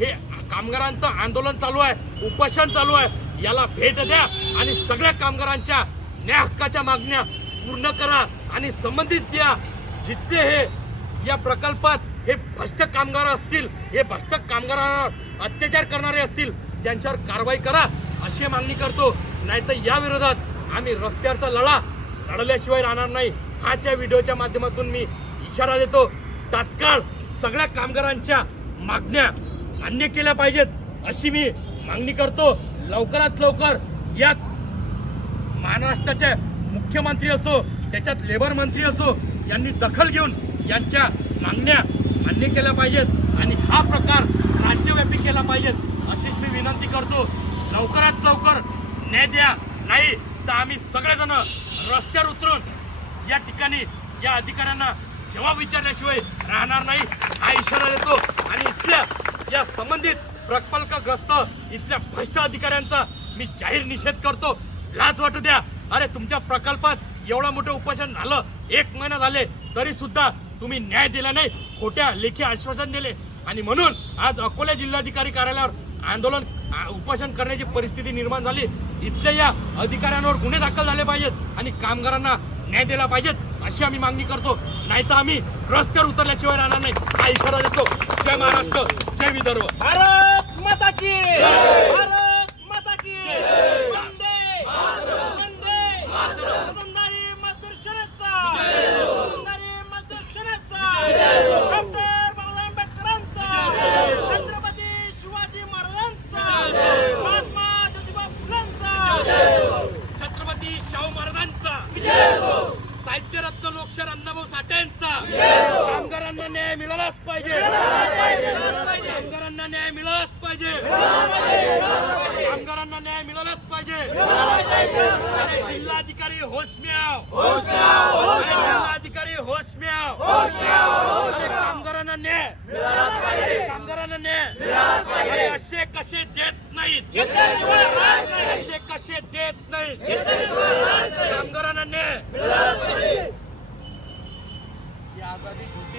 हे कामगारांचं आंदोलन चालू आहे, उपोषण चालू आहे, याला भेट द्या आणि सगळ्या कामगारांच्या न्याय हक्काच्या मागण्या पूर्ण करा आणि संबंधित द्या. जिथे हे या प्रकल्पात हे भ्रष्ट कामगार असतील, हे भ्रष्ट कामगारांवर अत्याचार करणारे असतील, त्यांच्यावर कारवाई करा अशी मागणी करतो. नाहीतर या विरोधात आम्ही रस्त्यावरचा लढा लढल्याशिवाय राहणार नाही. हाच्या व्हिडिओच्या माध्यमातून मी इशारा देतो. तात्काळ सगळ्या कामगारांच्या मागण्या मान्य केल्या पाहिजेत अशी मी मागणी करतो. लवकरात लवकर या महाराष्ट्राचे मुख्यमंत्री असो, त्याच्यात लेबर मंत्री असो, यांनी दखल घेऊन यांच्या मागण्या मान्य केल्या पाहिजेत आणि हा प्रकार राज्यव्यापी केला पाहिजेत अशीच मी विनंती करतो. लवकरात लवकर न्याय द्या, नाही तर आम्ही सगळेजण रस्त्यावर उतरून या ठिकाणी या अधिकाऱ्यांना जबाब विचारल्याशिवाय राहणार नाही हा इशारा देतो. आणि इथल्या या संबंधित प्रकल्पग्रस्त इथल्या भ्रष्ट अधिकाऱ्यांचा मी जाहीर निषेध करतो. लाज वाटू द्या. अरे तुमच्या प्रकल्पात एवढं मोठं उपोषण झालं, 1 महिना झाले, तरी सुद्धा तुम्ही न्याय दिला नाही, खोट्या लेखी आश्वासन दिले आणि म्हणून आज अकोला जिल्हाधिकारी कार्यालयावर आंदोलन उपोषण करण्याची परिस्थिती निर्माण झाली. इथल्या या अधिकाऱ्यांवर गुन्हे दाखल झाले पाहिजेत आणि कामगारांना न्याय दिला पाहिजेत अशी आम्ही मागणी करतो. नाहीतर आम्ही रस्त्यावर उतरल्याशिवाय राहणार नाही हा इशारा देतो. जय महाराष्ट्र, जय विदर्भ. भारत माता की भारत माता की वंदे वंदे वंदे मजदूर सेनेचा वंदे मजदूर सेनेचा डॉक्टर बाबासाहेब आंबेडकरांचा, छत्रपती शिवाजी महाराजांचा, महात्मा ज्योतिबा फुलेंचा, छत्रपती शाहू महाराजांचा, साहित्यरत्न लोकशाहीर अण्णाभाऊ साठेंचा. कामगारांना न्याय मिळालाच पाहिजे, कामगारांना न्याय मिळालाच पाहिजे, कामगारांना न्याय मिळालाच पाहिजे. जिल्हाधिकारी होशम्याव, जिल्हाधिकारी होशम्याव, कामगारांना न्याय, कामगारांना न्याय असे कसे देत नाहीत, असे कसे देत नाहीत. कामगारांना न्याय. आजादी झूठी